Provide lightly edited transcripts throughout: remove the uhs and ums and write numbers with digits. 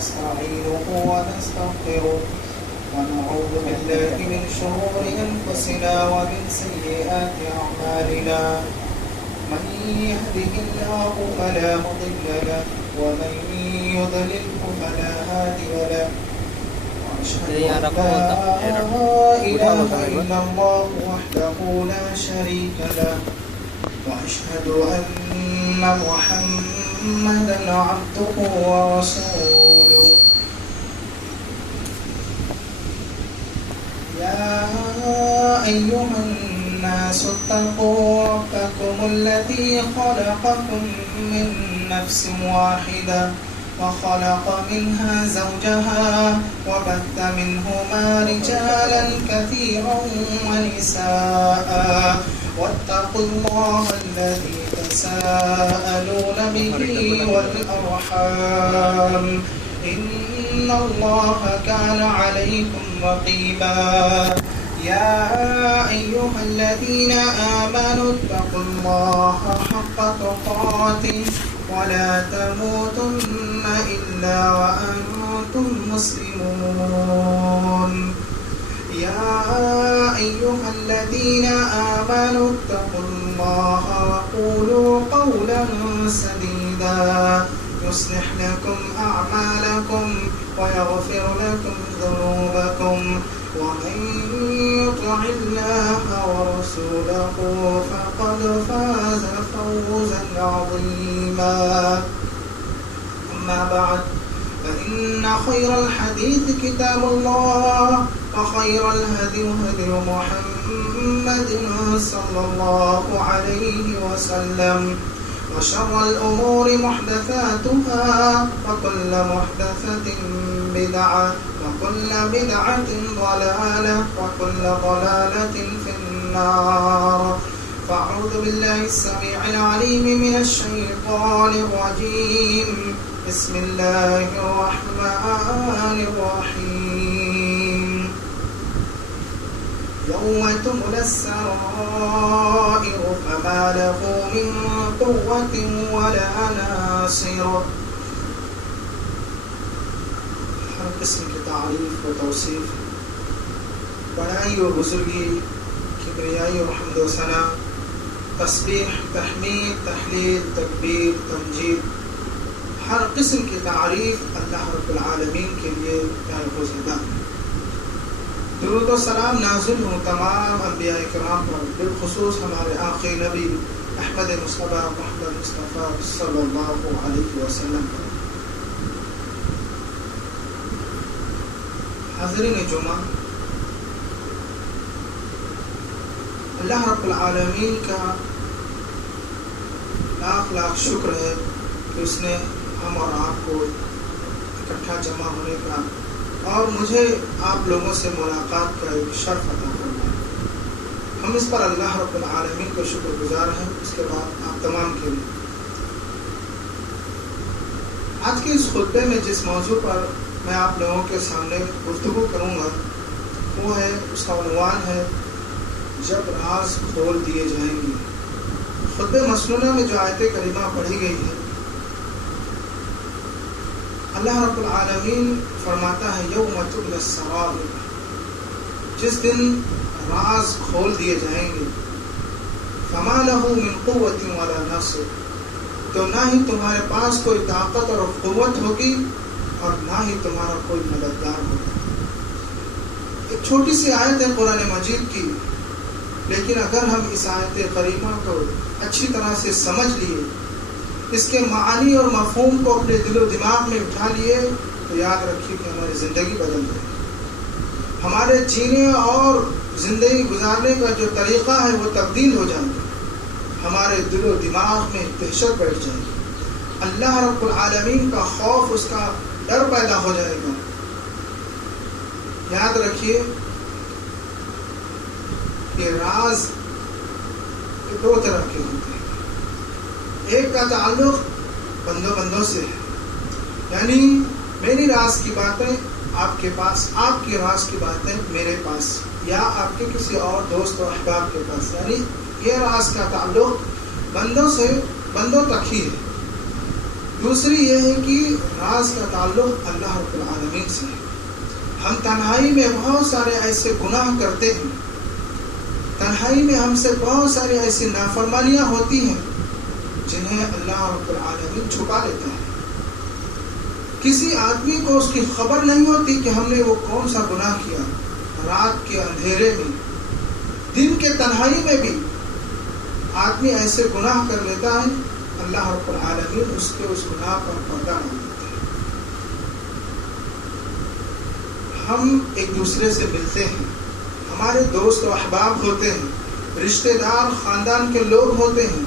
ونستعينه ونستغفره ونعوذ بالله من شرور أنفسنا ومن سيئات أعمالنا من يهده الله فلا مضل له ومن يضلله فلا هادي له وأشهد أن لا إله إلا الله وحده لا شريك له وأشهد أن محمدا عبده ورسوله يا أيها الناس اتقوا ربكم الذي خلقكم من نفس واحدة وخلق منها زوجها وبث منهما رجالا كثيرا ونساء واتقوا الله الذي تساءلون به والأرحام إن الله كان عليكم رقيبا يا أيها الذين آمنوا اتقوا الله حق تقاته ولا تموتن إلا وأنتم مسلمون يا أيها الذين آمنوا اتقوا الله وقولوا قولا سديدا يصلح لكم أعمالكم ويغفر لكم ذنوبكم ومن يطع الله ورسوله فقد فاز فوزا عظيما أما بعد فإن خير الحديث كتاب الله وخير الهدي هدي محمد صلى الله عليه وسلم وشر الأمور محدثاتها وكل محدثة بدعة وكل بدعة ضلالة وكل ضلالة في النار فأعوذ بالله السميع العليم من الشيطان الرجيم بسم الله الرحمن الرحيم يوم تبلى السرائر فما له من قوة ولا ناصر. ہر قسم کی تعریف و توصیف، بڑائی و بزرگی، کبریائی و حمد و ثنا، تسبیح، تحمید، تحلیل، تکبیر، تمجید، ہر قسم کی تعریف اللہ رب العالمین کے لیے لائق و زیادہ. درود و سلام نازل ہوں تمام انبیاء کرام پر، بالخصوص ہمارے آخری نبی احمد مصطفیٰ محمد مصطفیٰ صلی اللہ علیہ وسلم پر. حاضرین جمعہ، اللہ رب العالمین کا لاکھ لاکھ شکر ہے کہ اس نے ہم اور آپ کو اکٹھا جمع ہونے کا اور مجھے آپ لوگوں سے ملاقات کا ایک شرف عطا فرمایا. ہم اس پر اللہ رب العالمین کو شکر گزار ہیں. اس کے بعد آپ تمام کے لیے آج کے اس خطبے میں جس موضوع پر میں آپ لوگوں کے سامنے گفتگو کروں گا وہ ہے، اس کا عنوان ہے جب راز کھول دیے جائیں گے. خطبہ مسنونہ میں جو آیت کریمہ پڑھی گئی ہے، اللہ رب العالمین فرماتا ہے یوم تبلی السرائر، جس دن راز کھول دیے جائیں گے، فما لہ من قوت ولا ناصر، تو نہ ہی تمہارے پاس کوئی طاقت اور قوت ہوگی اور نہ ہی تمہارا کوئی مددگار ہوگا. ایک چھوٹی سی آیت ہے قرآن مجید کی، لیکن اگر ہم اس آیت کریمہ کو اچھی طرح سے سمجھ لیے، اس کے معانی اور مفہوم کو اپنے دل و دماغ میں اٹھا لیے، تو یاد رکھیے کہ ہماری زندگی بدل جائے گی. ہمارے جینے اور زندگی گزارنے کا جو طریقہ ہے وہ تبدیل ہو جائے گا. ہمارے دل و دماغ میں دہشت بیٹھ جائے گی. اللہ رب العالمین کا خوف، اس کا ڈر پیدا ہو جائے گا. یاد رکھیے کہ راز دو طرح کے ہوتے ہیں. ایک کا تعلق بندوں سے ہے، یعنی میری راز کی باتیں آپ کے پاس، آپ کی راز کی باتیں میرے پاس، یا آپ کے کسی اور دوست و احباب کے پاس، یعنی یہ راز کا تعلق بندوں سے، بندوں تک ہی ہے. دوسری یہ ہے کہ راز کا تعلق اللہ رب العالمین سے ہے. ہم تنہائی میں بہت سارے ایسے گناہ کرتے ہیں، تنہائی میں ہم سے بہت ساری ایسی نافرمانیاں ہوتی ہیں جنہیں اللہ رب العالمین چھپا لیتا ہے. کسی آدمی کو اس کی خبر نہیں ہوتی کہ ہم نے وہ کون سا گناہ کیا. رات کے اندھیرے میں، دن کے تنہائی میں بھی آدمی ایسے گناہ کر لیتا ہے، اللہ رب العالمین اس گناہ پر پردہ ڈال دیتا ہے. ہم ایک دوسرے سے ملتے ہیں، ہمارے دوست و احباب ہوتے ہیں، رشتہ دار خاندان کے لوگ ہوتے ہیں،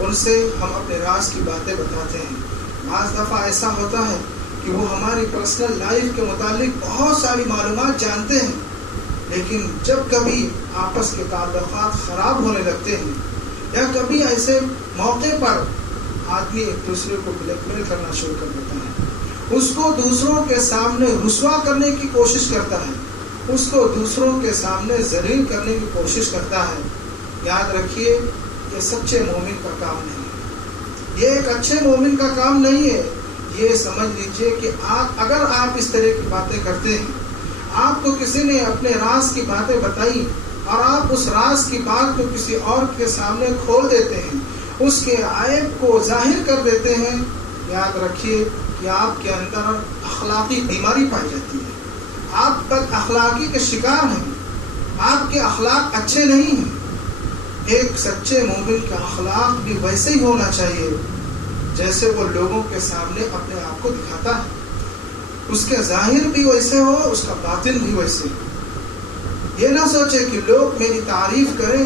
ان سے ہم اپنے راز کی باتیں بتاتے ہیں. بعض دفعہ ایسا ہوتا ہے کہ وہ ہماری پرسنل لائف کے متعلق بہت ساری معلومات جانتے ہیں، لیکن جب کبھی آپس کے تعلقات خراب ہونے لگتے ہیں یا کبھی ایسے موقع پر آدمی ایک دوسرے کو بلیک میل کرنا شروع کر دیتا ہے، اس کو دوسروں کے سامنے رسوا کرنے کی کوشش کرتا ہے، اس کو دوسروں کے سامنے ذلیل کرنے کی کوشش کرتا ہے. یاد رکھیے، یہ سچے مومن کا کام نہیں ہے، یہ ایک اچھے مومن کا کام نہیں ہے. یہ سمجھ لیجئے کہ اگر آپ اس طرح کی باتیں کرتے ہیں، آپ کو کسی نے اپنے راز کی باتیں بتائی اور آپ اس راز کی بات کو کسی اور کے سامنے کھول دیتے ہیں، اس کے عیب کو ظاہر کر دیتے ہیں، یاد رکھیے کہ آپ کے اندر اخلاقی بیماری پائی جاتی ہے. آپ بد اخلاقی کے شکار ہیں، آپ کے اخلاق اچھے نہیں ہیں. ایک سچے مومن کا اخلاق بھی ویسے ہی ہونا چاہیے جیسے وہ لوگوں کے سامنے اپنے آپ کو دکھاتا ہے. اس کے ظاہر بھی ویسے ہو، اس کا باطن بھی ویسے ہو. یہ نہ سوچے کہ لوگ میری تعریف کریں،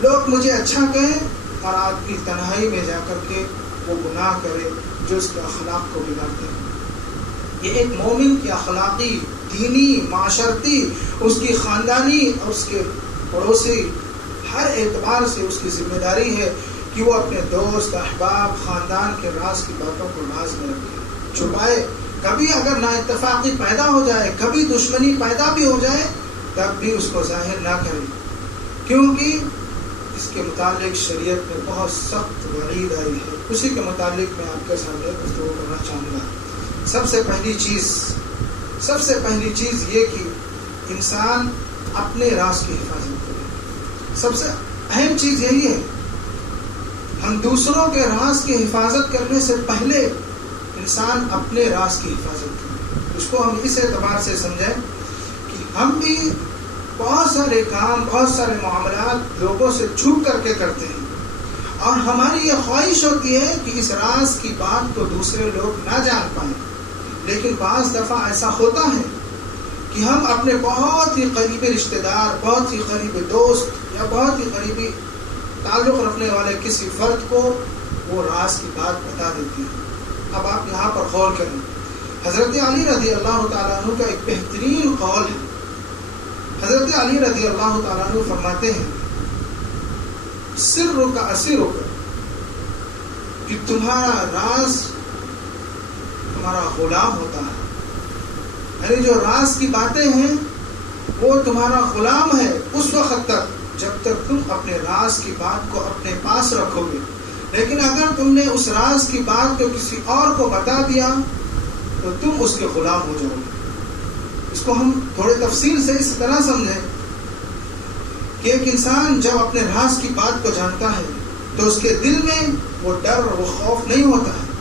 لوگ مجھے اچھا کہیں، اور آدمی تنہائی میں جا کر کے وہ گناہ کرے جو اس کے اخلاق کو بگاڑتے ہیں. یہ ایک مومن کی اخلاقی، دینی، معاشرتی، اس کی خاندانی اور اس کے پڑوسی ہر اعتبار سے اس کی ذمہ داری ہے کہ وہ اپنے دوست، احباب، خاندان کے راز کی باتوں کو راز میں رکھے، چھپائے. کبھی اگر نا اتفاقی پیدا ہو جائے، کبھی دشمنی پیدا بھی ہو جائے، تب بھی اس کو ظاہر نہ کرے، کیونکہ اس کے متعلق شریعت میں بہت سخت وعید آئی ہے. اسی کے متعلق میں آپ کے سامنے گفتگو کرنا چاہوں گا. سب سے پہلی چیز یہ کہ انسان اپنے راز کی حفاظت کرے. سب سے اہم چیز یہی ہے. ہم دوسروں کے راز کی حفاظت کرنے سے پہلے انسان اپنے راز کی حفاظت کرے. اس کو ہم اس اعتبار سے سمجھیں کہ ہم بھی بہت سارے کام، بہت سارے معاملات لوگوں سے چھپ کر کے کرتے ہیں، اور ہماری یہ خواہش ہوتی ہے کہ اس راز کی بات کو دوسرے لوگ نہ جان پائیں. لیکن بعض دفعہ ایسا ہوتا ہے کہ ہم اپنے بہت ہی قریبی رشتہ دار، بہت ہی قریبی دوست یا بہت ہی قریبی تعلق رکھنے والے کسی فرد کو وہ راز کی بات بتا دیتے ہیں. اب آپ یہاں پر غور کریں. حضرت علی رضی اللہ تعالیٰ عنہ کا ایک بہترین قول ہے. حضرت علی رضی اللہ تعالیٰ عنہ فرماتے ہیں، سرک اسرک، کہ تمہارا راز تمہارا غلام ہوتا ہے. یعنی جو راز کی باتیں ہیں وہ تمہارا غلام ہے اس وقت تک جب تک تم اپنے راز کی بات کو اپنے پاس رکھو گے. لیکن اگر تم نے اس راز کی بات کو کسی اور کو بتا دیا تو تم اس کے غلام ہو جاؤ گے. اس کو ہم تھوڑے تفصیل سے اس طرح سمجھیں کہ ایک انسان جب اپنے راز کی بات کو جانتا ہے تو اس کے دل میں وہ ڈر، وہ خوف نہیں ہوتا ہے،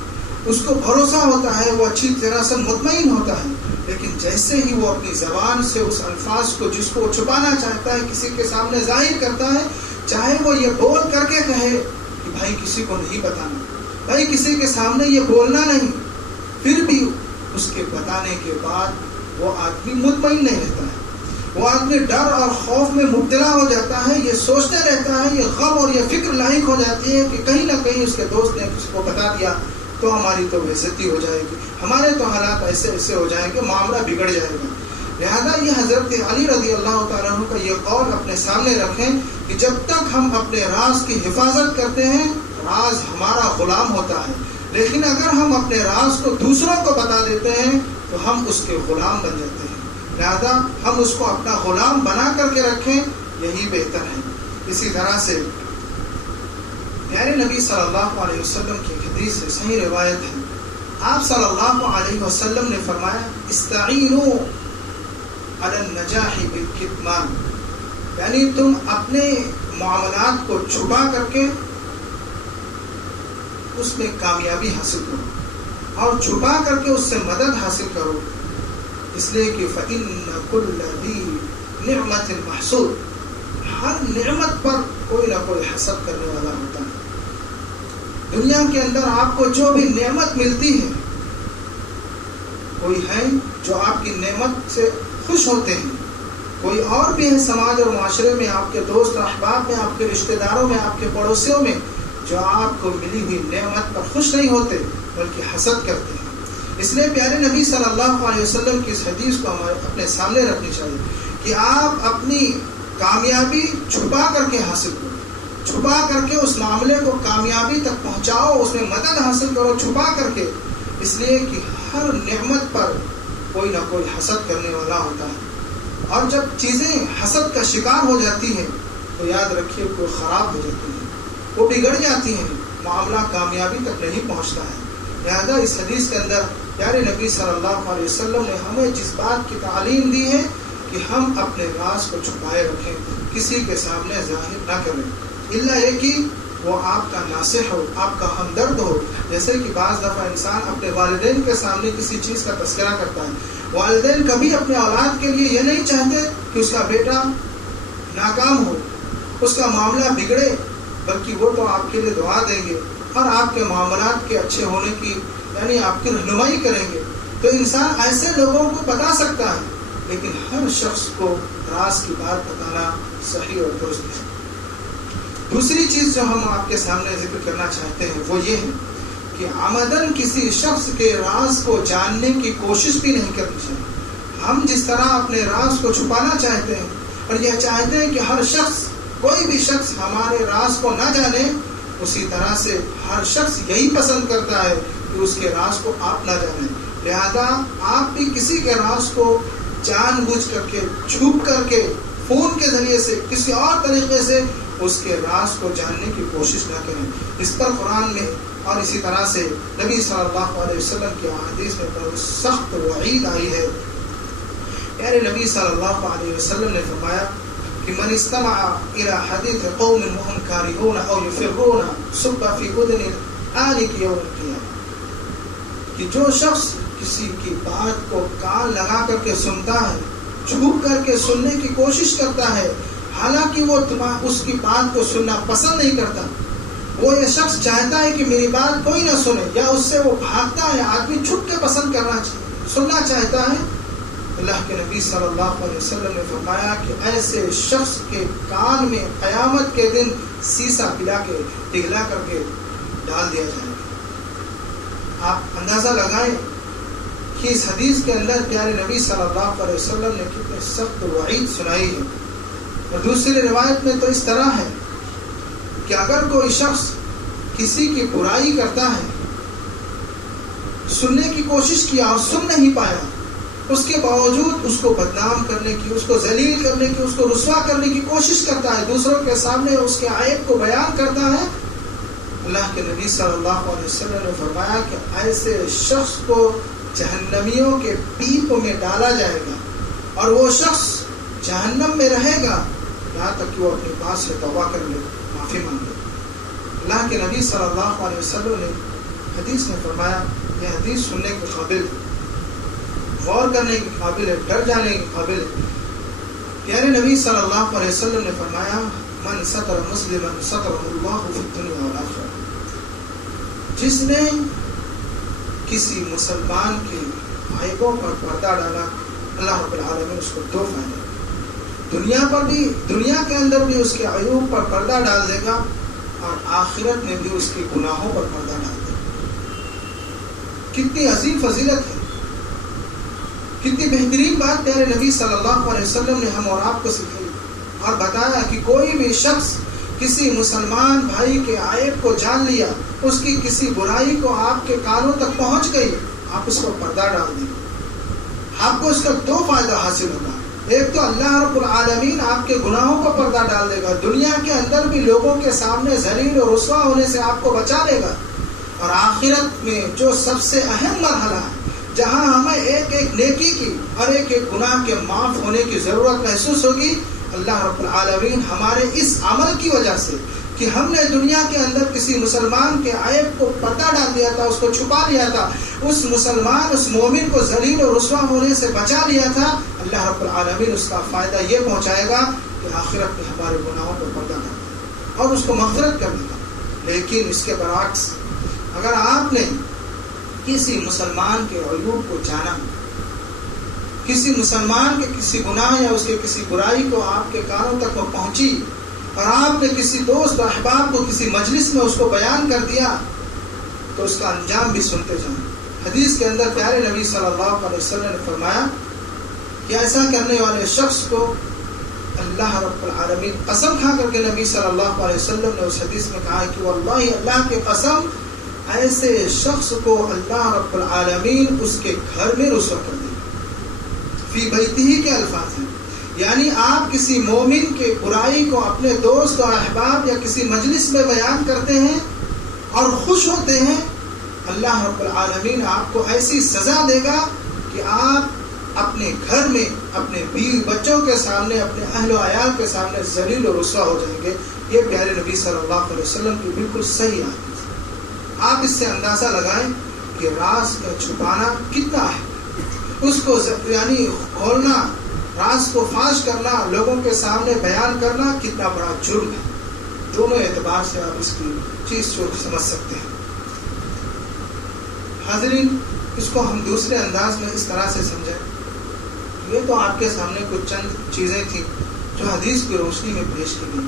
اس کو بھروسہ ہوتا ہے، وہ اچھی طرح سے مطمئن ہوتا ہے. لیکن جیسے ہی وہ اپنی زبان سے اس الفاظ کو جس کو چھپانا چاہتا ہے کسی کے سامنے ظاہر کرتا ہے، چاہے وہ یہ بول کر کے کہے کہ بھائی کسی کو نہیں بتانا، بھائی کسی کے سامنے یہ بولنا نہیں، پھر بھی اس کے بتانے کے بعد وہ آدمی مطمئن نہیں رہتا ہے. وہ آدمی ڈر اور خوف میں مبتلا ہو جاتا ہے، یہ سوچتے رہتا ہے، یہ غم اور یہ فکر لاحق ہو جاتی ہے کہ کہیں نہ کہیں اس کے دوست نے کسی کو بتا دیا تو ہماری تو بےعزتی ہو جائے گی، ہمارے تو حالات ایسے ایسے ہو جائیں گے، معاملہ بگڑ جائے گا. لہذا یہ حضرت علی رضی اللہ تعالیٰ عنہ کا یہ قول اپنے سامنے رکھیں کہ جب تک ہم اپنے راز کی حفاظت کرتے ہیں راز ہمارا غلام ہوتا ہے، لیکن اگر ہم اپنے راز کو دوسروں کو بتا دیتے ہیں تو ہم اس کے غلام بن جاتے ہیں. لہذا ہم اس کو اپنا غلام بنا کر کے رکھیں، یہی بہتر ہے. اسی طرح سے پیارے نبی صلی اللہ علیہ وسلم کی حدیث سے صحیح روایت ہے آپ صلی اللہ علیہ وسلم نے فرمایا استعینوا علی النجاح بالکتمان، یعنی تم اپنے معاملات کو چھپا کر کے اس میں کامیابی حاصل کرو اور چھپا کر کے اس سے مدد حاصل کرو، اس لیے کہ فَإِنَّ كُلَّ ذِي نِعْمَةٍ مَحْسُودٌ، ہر نعمت پر کوئی نہ کوئی حسد کرنے والا ہوتا ہے۔ دنیا کے اندر آپ کو جو بھی نعمت ملتی ہے، کوئی ہے جو آپ کی نعمت سے خوش ہوتے ہیں، کوئی اور بھی ہے سماج اور معاشرے میں، آپ کے دوست احباب میں، آپ کے رشتہ داروں میں، آپ کے پڑوسیوں میں، جو آپ کو ملی ہوئی نعمت پر خوش نہیں ہوتے بلکہ حسد کرتے ہیں۔ اس لیے پیارے نبی صلی اللہ علیہ وسلم کی اس حدیث کو ہمارے اپنے سامنے رکھنی چاہیے کہ آپ اپنی کامیابی چھپا کر کے حاصل کرو، چھپا کر کے اس معاملے کو کامیابی تک پہنچاؤ، اس میں مدد حاصل کرو چھپا کر کے، اس لیے کہ ہر نعمت پر کوئی نہ کوئی حسد کرنے والا ہوتا ہے، اور جب چیزیں حسد کا شکار ہو جاتی ہیں تو یاد رکھیے وہ خراب ہو جاتی ہیں، وہ بگڑ جاتی ہیں، معاملہ کامیابی تک نہیں پہنچتا ہے۔ لہذا اس حدیث کے اندر پیارے نبی صلی اللہ علیہ وسلم نے ہمیں جس بات کی تعلیم دی ہے کہ ہم اپنے راز کو چھپائے رکھیں، کسی کے سامنے ظاہر نہ کریں، الا یہ کہ وہ آپ کا ناصح ہو، آپ کا ہمدرد ہو۔ جیسے کہ بعض دفعہ انسان اپنے والدین کے سامنے کسی چیز کا تذکرہ کرتا ہے، والدین کبھی اپنے اولاد کے لیے یہ نہیں چاہتے کہ اس کا بیٹا ناکام ہو، اس کا معاملہ بگڑے، بلکہ وہ تو آپ کے لیے دعا دیں گے اور آپ کے معاملات کے اچھے ہونے کی یعنی آپ کی رہنمائی کریں گے۔ تو انسان ایسے لوگوں کو بتا سکتا ہے، لیکن ہر شخص کو راز کی بات بتانا صحیح اور درست ہے۔ دوسری چیز جو ہم آپ کے سامنے ذکر کرنا چاہتے ہیں وہ یہ ہے کہ عمدن کسی شخص کے راز کو جاننے کی کوشش بھی نہیں کرنی چاہیے۔ ہم جس طرح اپنے راز کو چھپانا چاہتے ہیں اور یہ چاہتے ہیں کہ ہر شخص، کوئی بھی شخص ہمارے راز کو نہ جانے، اسی طرح سے ہر شخص یہی پسند کرتا ہے کہ اس کے راز کو آپ نہ جانیں۔ لہذا آپ بھی کسی کے راز کو جان بوجھ کر کے، چھپ کر کے، فون کے ذریعے سے، کسی اور طریقے سے اس کے راز کو جاننے کی کوشش نہ کریں۔ اس پر قرآن میں اور اسی طرح سے نبی صلی اللہ علیہ وسلم کی احادیث میں بہت سخت وعید آئی ہے۔ پیارے نبی صلی اللہ علیہ وسلم نے فرمایا کہ من استمع الى حدیث قوم وهم کارهون او یفرون صب فی اذن آنک یوم القیامہ، کہ جو شخص کسی کی بات کو کان لگا کر کے سنتا ہے، چھپ کر کے سننے کی کوشش کرتا ہے، حالانکہ وہ اس کی بات کو سننا پسند نہیں کرتا، وہ یہ شخص چاہتا ہے کہ میری بات کوئی نہ سنے، یا اس سے وہ بھاگتا ہے، آدمی چھپ کے پسند سننا چاہتا ہے، اللہ کے نبی صلی اللہ علیہ وسلم نے فرمایا کہ ایسے شخص کے کان میں قیامت کے دن سیسا پگھلا کر کے ڈال دیا جائے گا۔ آپ اندازہ لگائیں کہ اس حدیث کے اندر پیارے نبی صلی اللہ علیہ وسلم نے کتنے سخت وعید سنائی ہے۔ اور دوسری روایت میں تو اس طرح ہے کہ اگر کوئی شخص کسی کی برائی کرتا ہے، سننے کی کوشش کیا اور سن نہیں پایا، اس کے باوجود اس کو بدنام کرنے کی، اس کو ذلیل کرنے کی، اس کو رسوا کرنے کی کوشش کرتا ہے، دوسروں کے سامنے اس کے عیب کو بیان کرتا ہے، اللہ کے نبی صلی اللہ علیہ وسلم نے فرمایا کہ ایسے شخص کو جہنمیوں کے پیپ میں ڈالا جائے گا اور وہ شخص جہنم میں رہے گا یہاں تک کہ وہ اپنے پاس سے توبہ کر لے، معافی مانگ لے۔ اللہ کے نبی صلی اللہ علیہ وسلم نے حدیث میں فرمایا، یہ حدیث سننے کے قابل ہے، غور کرنے کے قابل ہے، ڈر جانے کے قابل ہے۔ پیارے نبی صلی اللہ علیہ وسلم نے فرمایا من ستر مسلما سترہ اللہ فی الدنیا والآخرہ، جس نے کسی مسلمان کے عیبوں پر پردہ ڈالا، اللہ رب العالمین اس کو دو فائدے، دنیا پر بھی، دنیا کے اندر بھی اس کے عیوب پر پردہ ڈال دے گا اور آخرت میں بھی اس کے گناہوں پر پردہ ڈال دے گا۔ کتنی عظیم فضیلت ہے، کتنی بہترین بات پیارے نبی صلی اللہ علیہ وسلم نے ہم اور آپ کو سکھائی اور بتایا کہ کوئی بھی شخص کسی مسلمان بھائی کے عیب کو جان لیا، اس کی کسی برائی کو آپ کے کانوں تک پہنچ گئی، آپ اس کو پردہ ڈال دیں، آپ کو اس کا دو فائدہ حاصل ہوگا۔ ایک تو اللہ رب العالمین آپ کے گناہوں کو پردہ ڈال دے گا، دنیا کے اندر بھی لوگوں کے سامنے ذلیل اور رسوا ہونے سے آپ کو بچا لے گا، اور آخرت میں جو سب سے اہم مرحلہ ہے، جہاں ہمیں ایک ایک نیکی کی اور ایک ایک گناہ کے معاف ہونے کی ضرورت محسوس ہوگی، اللہ رب العالمین ہمارے اس عمل کی وجہ سے کہ ہم نے دنیا کے اندر کسی مسلمان کے عیب کو پردہ ڈال دیا تھا، اس کو چھپا لیا تھا، اس مسلمان اس مومن کو ذلیل و رسوا ہونے سے بچا لیا تھا، اللہ رب العالمین اس کا فائدہ یہ پہنچائے گا کہ آخرت میں ہمارے گناہوں کو پردہ ڈالے اور اس کو مغفرت کر دے گا۔ لیکن اس کے برعکس اگر آپ نے کسی مسلمان کے عیوب کو جانا، کسی مسلمان کے کسی گناہ یا اس کے کسی برائی کو آپ کے کانوں تک وہ پہنچی اور آپ نے کسی دوست و احباب کو کسی مجلس میں اس کو بیان کر دیا، تو اس کا انجام بھی سنتے جائیں۔ حدیث کے اندر پیارے نبی صلی اللہ علیہ وسلم نے فرمایا کہ ایسا کرنے والے شخص کو اللہ رب العالمین، قسم کھا کر کے نبی صلی اللہ علیہ وسلم نے اس حدیث میں کہا کہ واللہ، اللہ کے قسم، ایسے شخص کو اللہ رب العالمین اس کے گھر میں رسوا کر دے گا۔ فی بیتہ کے الفاظ ہیں، یعنی آپ کسی مومن کے برائی کو اپنے دوست اور احباب یا کسی مجلس میں بیان کرتے ہیں اور خوش ہوتے ہیں، اللہ رب العالمین آپ کو ایسی سزا دے گا کہ آپ اپنے گھر میں اپنے بیوی بچوں کے سامنے، اپنے اہل و عیال کے سامنے ذلیل و رسوا ہو جائیں گے۔ یہ پیارے نبی صلی اللہ علیہ وسلم کی بالکل صحیح حدیث ہے۔ آپ اس سے اندازہ لگائیں کہ راز کا چھپانا کتنا ہے، اس کو یعنی کھولنا، راز کو فاش کرنا، لوگوں کے سامنے بیان کرنا کتنا بڑا جرم ہے۔ دونوں اعتبار سے آپ اس کی چیز کو سمجھ سکتے ہیں۔ حاضرین، اس کو ہم دوسرے انداز میں اس طرح سے سمجھیں۔ یہ تو آپ کے سامنے کچھ چند چیزیں تھیں جو حدیث کی روشنی میں پیش کی گئی۔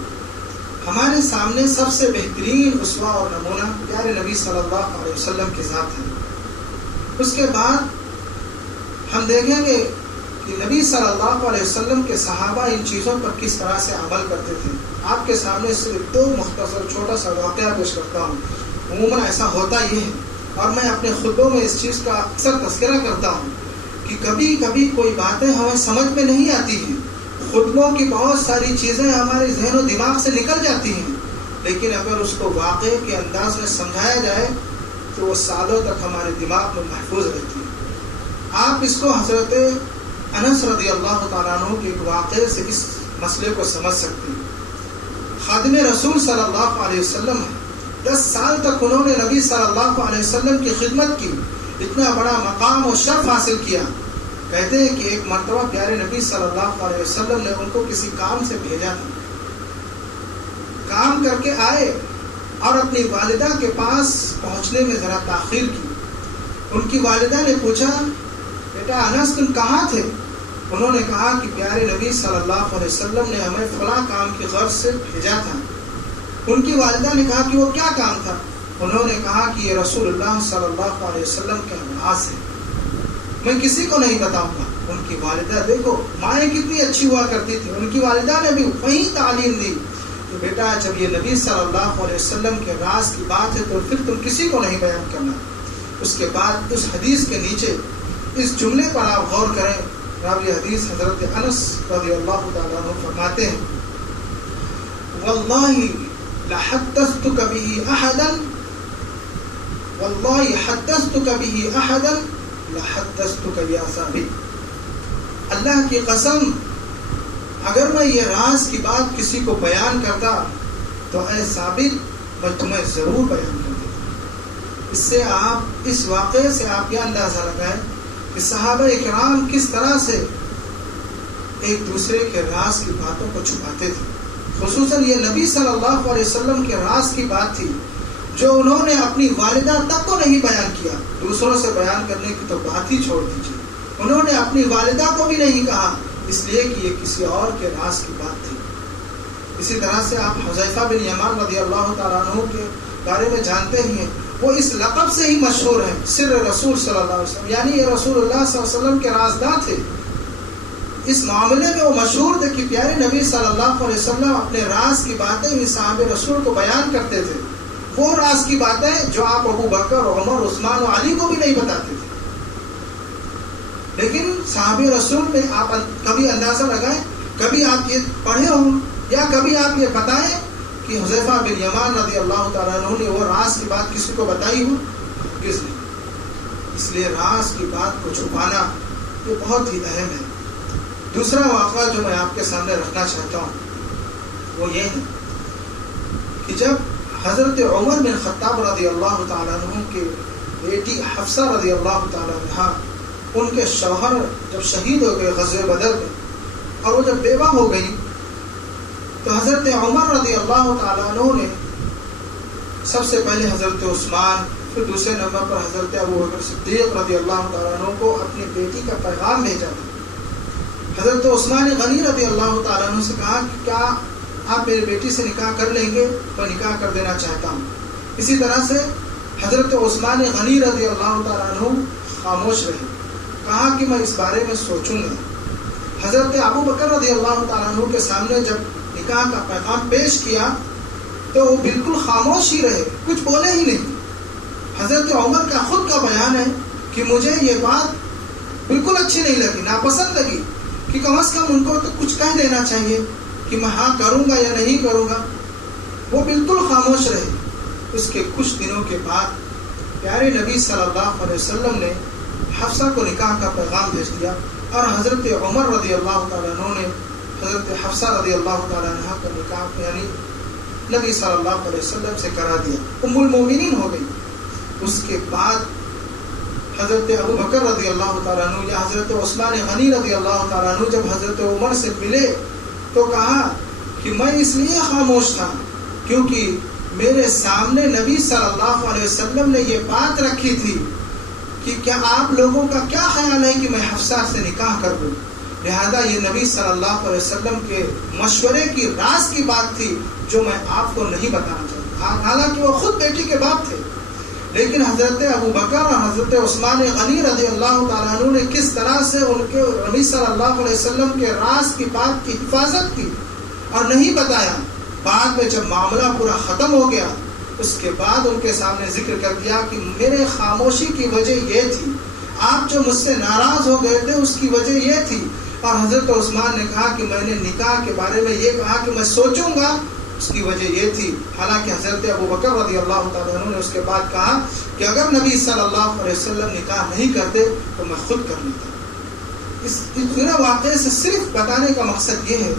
ہمارے سامنے سب سے بہترین اسوہ اور نمونہ پیارے نبی صلی اللہ علیہ وسلم کی ذات ہے۔ اس کے بعد ہم دیکھیں گے کہ نبی صلی اللہ علیہ وسلم کے صحابہ ان چیزوں پر کس طرح سے عمل کرتے تھے۔ آپ کے سامنے صرف دو مختصر چھوٹا سا واقعہ پیش کرتا ہوں۔ عموماً ایسا ہوتا یہ ہے، اور میں اپنے خطبوں میں اس چیز کا اکثر تذکرہ کرتا ہوں کہ کبھی کبھی کوئی باتیں ہمیں سمجھ میں نہیں آتی ہیں، خطبوں کی بہت ساری چیزیں ہمارے ذہن و دماغ سے نکل جاتی ہیں، لیکن اگر اس کو واقعے کے انداز میں سمجھایا جائے تو وہ سالوں تک ہمارے دماغ میں محفوظ رہتی ہے۔ آپ اس کو حضرت انس رضی اللہ تعالیٰ عنہ کے ایک واقعے سے اس مسئلے کو سمجھ سکتے ہیں۔ خادم رسول صلی اللہ علیہ وسلم 10 سال تک انہوں نے نبی صلی اللہ علیہ وسلم کی خدمت کی، اتنا بڑا مقام و شرف حاصل کیا۔ کہتے ہیں کہ ایک مرتبہ پیارے نبی صلی اللہ علیہ وسلم نے ان کو کسی کام سے بھیجا تھا، کام کر کے آئے اور اپنی والدہ کے پاس پہنچنے میں ذرا تاخیر کی۔ ان کی والدہ نے پوچھا، بیٹا انس تم کہاں تھے؟ انہوں نے کہا کہ پیارے نبی صلی اللہ علیہ وسلم نے ہمیں فلاں کام کی غرض سے بھیجا تھا۔ ان کی والدہ نے کہا کہ وہ کیا کام تھا؟ انہوں نے کہا کہ یہ رسول اللہ صلی اللہ علیہ وسلم کے راز ہے، میں کسی کو نہیں بتاؤں گا۔ ان کی والدہ، دیکھو مائیں کتنی اچھی ہوا کرتی تھی، ان کی والدہ نے بھی وہی تعلیم دی کہ بیٹا جب یہ نبی صلی اللہ علیہ وسلم کے راز کی بات ہے تو پھر تم کسی کو نہیں بیان کرنا۔ اس کے بعد اس حدیث کے نیچے اس جملے پر آپ غور کریں، راوی حدیث حضرت انس رضی اللہ تعالیٰ عنہ فرماتے ہیں، واللہ لحدثتک به احدا، واللہ حدثتک به احدا لحدثتک یا ثابت، اللہ کی قسم اگر میں یہ راز کی بات کسی کو بیان کرتا تو اے ثابت میں تمہیں ضرور بیان کر دیتا۔ اس سے آپ اس واقعے سے آپ یہ اندازہ لگائیں کہ صحابہ اکرام کس طرح سے ایک دوسرے کے راز کی باتوں کو چھپاتے تھے۔ خصوصاً یہ نبی صلی اللہ علیہ وسلم کے راز کی بات تھی جو انہوں نے اپنی والدہ تک کو نہیں بیان کیا، دوسروں سے بیان کرنے کی تو بات ہی چھوڑ دیجیے، انہوں نے اپنی والدہ کو بھی نہیں کہا، اس لیے کہ یہ کسی اور کے راز کی بات تھی۔ اسی طرح سے آپ حذیفہ بن یمان رضی اللہ تعالیٰ عنہ کے بارے میں جانتے ہی ہیں، وہ اس لقب سے ہی مشہور ہیں، سر رسول صلی اللہ علیہ وسلم، یعنی یہ رسول اللہ صلی اللہ علیہ وسلم کے رازدار تھے۔ اس معاملے میں وہ مشہور تھے کہ پیارے نبی صلی اللہ علیہ وسلم اپنے راز کی باتیں ہی صحابہ رسول کو بیان کرتے تھے، وہ راز کی باتیں جو آپ ابو بکر، عمر، عثمان و علی کو بھی نہیں بتاتے تھے۔ لیکن صحابہ رسول میں آپ کبھی اندازہ لگائیں، کبھی آپ یہ پڑھے ہوں یا کبھی آپ یہ بتائیں کہ حذیفہ بن یمان رضی اللہ تعالیٰ عنہ نے وہ راز کی بات کسی کو بتائی ہو؟ کس نے؟ اس لیے راز کی بات کو چھپانا یہ بہت ہی اہم ہے. دوسرا واقعہ جو میں آپ کے سامنے رکھنا چاہتا ہوں وہ یہ ہے کہ جب حضرت عمر بن خطاب رضی اللہ تعالیٰ عنہ کی بیٹی حفصہ رضی اللہ تعالیٰ عنہ ان کے شوہر جب شہید ہو گئے غزوہ بدر میں اور وہ جب بیوہ ہو گئی تو حضرت عمر رضی اللہ تعالیٰ عنہ نے سب سے پہلے حضرت عثمان، پھر دوسرے نمبر پر حضرت ابو بکر صدیق رضی اللہ تعالیٰ عنہ کو اپنی بیٹی کا پیغام بھیجا. حضرت عثمان غنی رضی اللہ تعالیٰ عنہ سے کہا کہ کیا آپ میری بیٹی سے نکاح کر لیں گے؟ میں نکاح کر دینا چاہتا ہوں. اسی طرح سے حضرت عثمان غنی رضی اللہ تعالیٰ عنہ خاموش رہے، کہا کہ میں اس بارے میں سوچوں گا. حضرت ابو بکر رضی اللہ تعالیٰ عنہ کے سامنے جب نکاح کا پیغام پیش کیا تو وہ بالکل خاموش ہی رہے، کچھ بولے ہی نہیں. حضرت عمر کا خود کا بیان ہے کہ مجھے یہ بات بالکل اچھی نہیں لگی، ناپسند لگی، کہ کم از کم ان کو تو کچھ کہہ دینا چاہیے کہ میں ہاں کروں گا یا نہیں کروں گا. وہ بالکل خاموش رہے. اس کے کچھ دنوں کے بعد پیارے نبی صلی اللہ علیہ وسلم نے حفصہ کو نکاح کا پیغام بھیج دیا اور حضرت عمر رضی اللہ تعالیٰ عنہ نے حضرت حفصہ رضی اللہ تعالیٰ عنہ کا نکاح یعنی نبی صلی اللہ علیہ وسلم سے کرا دیا، ام المومنین ہو گئی. اس کے بعد حضرت ابو بکر رضی اللہ تعالیٰ عنہ یا حضرت عثمان غنی رضی اللہ تعالیٰ عنہ جب حضرت عمر سے ملے تو کہا کہ میں اس لیے خاموش تھا کیونکہ میرے سامنے نبی صلی اللہ علیہ وسلم نے یہ بات رکھی تھی کہ کیا آپ لوگوں کا کیا خیال ہے کہ میں حفصہ سے نکاح کر دوں. لہذا یہ نبی صلی اللہ علیہ وسلم کے مشورے کی راز کی بات تھی جو میں آپ کو نہیں بتانا چاہتا. حالانکہ وہ خود بیٹی کے باپ تھے، لیکن حضرت ابو بکر اور حضرت عثمان غنی رضی اللہ تعالیٰ عنہ نے کس طرح سے ان کے نبی صلی اللہ علیہ وسلم کے راز کی بات کی حفاظت کی اور نہیں بتایا. بعد میں جب معاملہ پورا ختم ہو گیا اس کے بعد ان کے سامنے ذکر کر دیا کہ میرے خاموشی کی وجہ یہ تھی، آپ جو مجھ سے ناراض ہو گئے تھے اس کی وجہ یہ تھی. اور حضرت عثمان نے کہا کہ میں نے نکاح کے بارے میں یہ کہا کہ میں سوچوں گا، اس کی وجہ یہ تھی. حالانکہ حضرت ابو بکر رضی اللہ تعالیٰ عنہ نے اس کے بعد کہا کہ اگر نبی صلی اللہ علیہ وسلم نکاح نہیں کرتے تو میں خود کر لیتا. اس پورے واقعے سے صرف بتانے کا مقصد یہ ہے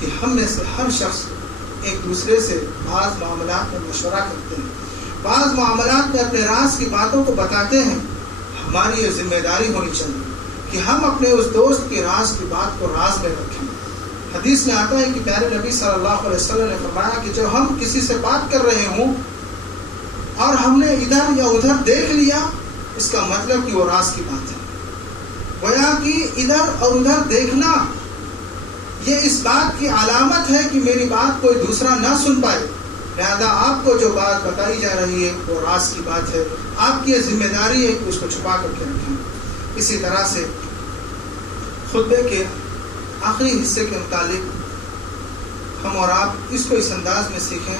کہ ہم میں سے ہر شخص ایک دوسرے سے بعض معاملات میں مشورہ کرتے ہیں، بعض معاملات میں اپنے راز کی باتوں کو بتاتے ہیں. ہماری یہ ذمہ داری ہونی چاہیے کہ ہم اپنے اس دوست کی راز کی بات کو راز میں رکھیں. حدیث میں آتا ہے کہ پیارے نبی صلی اللہ علیہ وسلم نے فرمایا کہ جب ہم کسی سے بات کر رہے ہوں اور ہم نے ادھر یا ادھر دیکھ لیا اس کا مطلب کہ وہ راز کی بات ہے. گویا کہ ادھر اور ادھر دیکھنا یہ اس بات کی علامت ہے کہ میری بات کوئی دوسرا نہ سن پائے. لہذا آپ کو جو بات بتائی جا رہی ہے وہ راز کی بات ہے، آپ کی یہ ذمہ داری ہے کہ اس کو چھپا کر کے رکھیں. اسی طرح سے خطبے کے آخری حصے کے متعلق ہم اور آپ اس کو اس انداز میں سیکھیں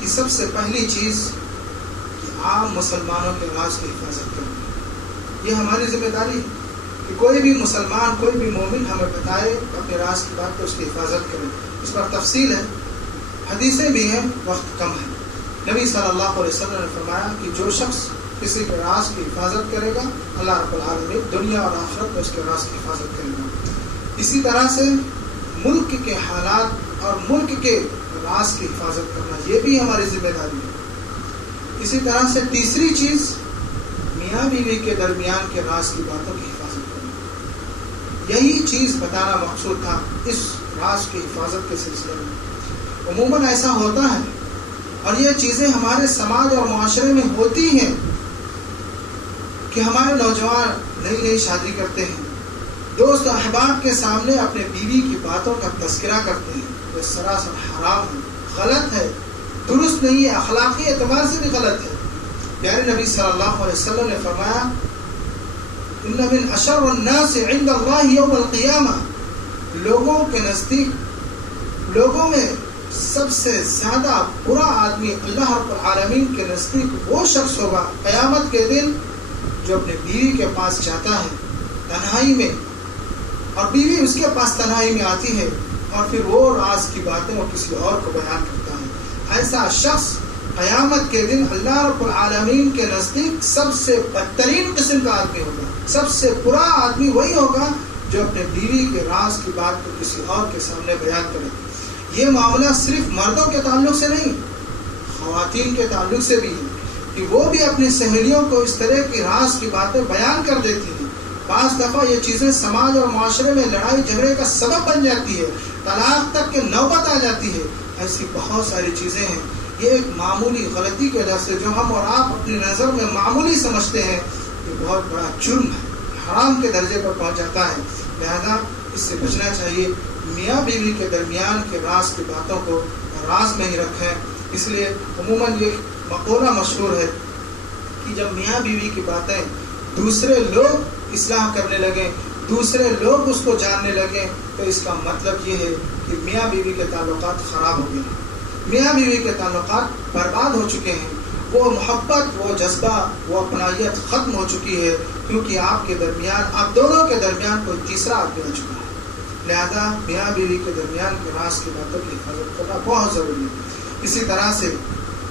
کہ سب سے پہلی چیز کہ عام مسلمانوں کے راز کی حفاظت کریں. یہ ہماری ذمہ داری ہے کہ کوئی بھی مسلمان، کوئی بھی مومن ہمیں بتائے اپنے راز کی بات تو اس کی حفاظت کریں. اس پر تفصیل ہے، حدیثیں بھی ہیں، وقت کم ہے. نبی صلی اللہ علیہ وسلم نے فرمایا کہ جو شخص کسی کے راز کی حفاظت کرے گا اللہ رب العالمین دنیا اور آخرت میں اس کے راز کی حفاظت کرے گا. اسی طرح سے ملک کے حالات اور ملک کے راز کی حفاظت کرنا یہ بھی ہماری ذمہ داری ہے. اسی طرح سے تیسری چیز میاں بیوی کے درمیان کے راز کی باتوں کی حفاظت کرنا. یہی چیز بتانا مقصود تھا اس راز کی حفاظت کے سلسلے میں. عموماً ایسا ہوتا ہے اور یہ چیزیں ہمارے سماج اور معاشرے میں ہوتی ہیں کہ ہمارے نوجوان نئی نئی شادی کرتے ہیں، دوست احباب کے سامنے اپنے بیوی کی باتوں کا تذکرہ کرتے ہیں. یہ سراسر حرام ہے، غلط ہے، درست نہیں ہے، اخلاقی اعتبار سے بھی غلط ہے. پیارے نبی صلی اللہ علیہ وسلم نے فرمایا ان من اشر الناس عند اللہ یوم القیامہ، لوگوں کے نزدیک، لوگوں میں سب سے زیادہ برا آدمی اللہ رب العالمین کے نزدیک وہ شخص ہوگا قیامت کے دن جو اپنے بیوی کے پاس جاتا ہے تنہائی میں اور بیوی اس کے پاس تنہائی میں آتی ہے اور پھر وہ راز کی باتیں وہ کسی اور کو بیان کرتا ہے. ایسا شخص قیامت کے دن اللہ رب العالمین کے نزدیک سب سے بدترین قسم کا آدمی ہوگا. سب سے برا آدمی وہی ہوگا جو اپنے بیوی کے راز کی بات کو کسی اور کے سامنے بیان کرے. یہ معاملہ صرف مردوں کے تعلق سے نہیں، خواتین کے تعلق سے بھی ہے کہ وہ بھی اپنی سہیلیوں کو اس طرح کی راز کی باتیں بیان کر دیتی ہیں. بعض دفعہ یہ چیزیں سماج اور معاشرے میں لڑائی جھگڑے کا سبب بن جاتی ہے، طلاق تک کے نوبت آ جاتی ہے. ایسی بہت ساری چیزیں ہیں. یہ ایک معمولی غلطی کی وجہ سے جو ہم اور آپ اپنی نظر میں معمولی سمجھتے ہیں، یہ بہت بڑا جرم ہے، حرام کے درجے پر پہنچ جاتا ہے. لہذا اس سے بچنا چاہیے. میاں بیوی کے درمیان کے راز کی باتوں کو راز میں ہی رکھیں. اس لیے عموماً یہ مقولہ مشہور ہے کہ جب میاں بیوی کی باتیں دوسرے لوگ اصلاح کرنے لگیں، دوسرے لوگ اس کو جاننے لگیں، تو اس کا مطلب یہ ہے کہ میاں بیوی کے تعلقات خراب ہو گئے ہیں، میاں بیوی کے تعلقات برباد ہو چکے ہیں. وہ محبت، وہ جذبہ، وہ اپنائیت ختم ہو چکی ہے، کیونکہ آپ کے درمیان، آپ دونوں کے درمیان کوئی تیسرا آدمی آ چکا ہے. لہذا میاں بیوی کے درمیان کے راز کی باتوں کی حفاظت کرنا بہت ضروری ہے. اسی طرح سے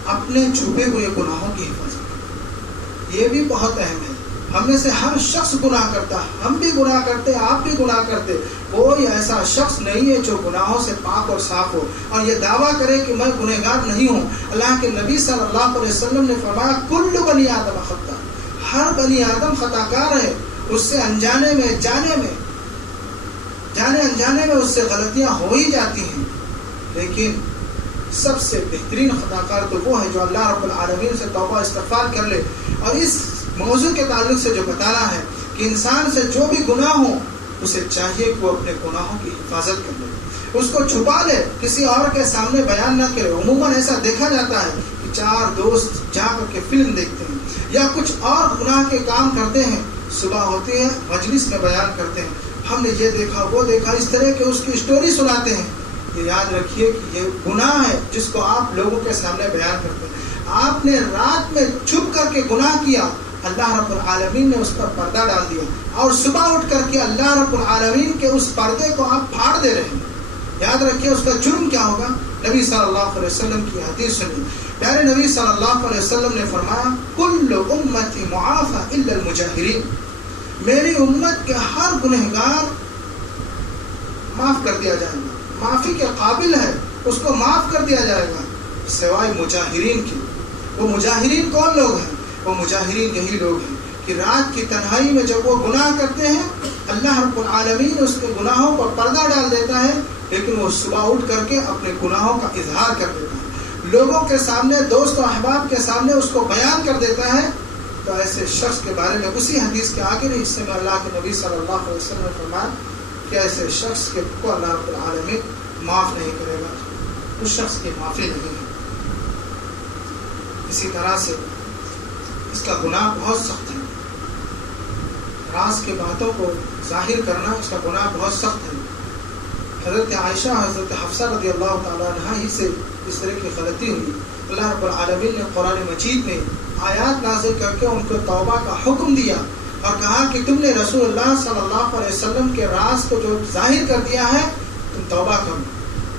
اپنے چھپے ہوئے گناہوں کی حفاظت، یہ بھی بہت اہم ہے. ہم میں سے ہر شخص گناہ کرتا ہے، ہم بھی گناہ کرتے، آپ بھی گناہ کرتے. کوئی ایسا شخص نہیں ہے جو گناہوں سے پاک اور صاف ہو اور یہ دعویٰ کرے کہ میں گنہگار نہیں ہوں. اللہ کے نبی صلی اللہ علیہ وسلم نے فرمایا کل بنی آدم خطا، ہر بنی آدم خطا کار ہے. اس سے انجانے میں، جانے انجانے میں اس سے غلطیاں ہو ہی جاتی ہیں. لیکن سب سے بہترین خطا کار تو وہ ہے جو اللہ رب العالمین سے توبہ استغفار کر لے. اور اس موضوع کے تعلق سے جو بتانا ہے کہ انسان سے جو بھی گناہ ہو اسے چاہیے کہ وہ اپنے گناہوں کی حفاظت کر لے، اس کو چھپا لے، کسی اور کے سامنے بیان نہ کرے. عموماً ایسا دیکھا جاتا ہے کہ چار دوست جا کر کے فلم دیکھتے ہیں یا کچھ اور گناہ کے کام کرتے ہیں، صبح ہوتی ہے مجلس میں بیان کرتے ہیں ہم نے یہ دیکھا وہ دیکھا، اس طرح کے اس کی اسٹوری سناتے ہیں. یہ یاد رکھیے کہ یہ گناہ ہے جس کو آپ لوگوں کے سامنے بیان کرتے ہیں. آپ نے رات میں چھپ کر کے گناہ کیا، اللہ رب العالمین نے اس پر پردہ ڈال دیا، اور صبح اٹھ کر کے اللہ رب العالمین کے اس پردے کو آپ پھاڑ دے رہے ہیں. یاد رکھیے اس کا جرم کیا ہوگا. نبی صلی اللہ علیہ وسلم کی حدیث سنی. پیارے نبی صلی اللہ علیہ وسلم نے فرمایا کل امتی معافی الا المجاہرین، میری امت کے ہر گنہگار معاف کر دیا جائے گا، معافی کے قابل ہے، اس کو معاف کر دیا جائے گا سوائے مجاہرین کی. وہ مجاہرین کون لوگ ہیں؟ وہ مجاہرین یہی لوگ ہیں کہ رات کی تنہائی میں جب وہ گناہ کرتے ہیں اللہ رب العالمین اس کے گناہوں پر پردہ ڈال دیتا ہے، لیکن وہ صبح اٹھ کر کے اپنے گناہوں کا اظہار کر دیتا ہے، لوگوں کے سامنے، دوست و احباب کے سامنے اس کو بیان کر دیتا ہے. تو ایسے شخص کے بارے میں اسی حدیث کے آخر حصے میں اللہ کے نبی صلی اللہ علیہ وسلم نے فرمایا کہ ایسے شخص کے کو اللہ رب العالمین معاف نہیں کرے گا، اس شخص کی معافی نہیں ہے. اسی طرح سے اس کا گناہ بہت سخت ہے. راز کی باتوں کو ظاہر کرنا اس کا گناہ بہت سخت ہے. حضرت عائشہ، حضرت حفصہ رضی اللہ تعالیٰ عنہ ہی سے اس طرح کی غلطی ہوئی. اللہ رب العالمین نے قرآن مجید میں آیات نازل کر کے ان کو توبہ کا حکم دیا اور کہا کہ تم نے رسول اللہ صلی اللہ علیہ وسلم کے راز کو جو ظاہر کر دیا ہے تم توبہ کرو،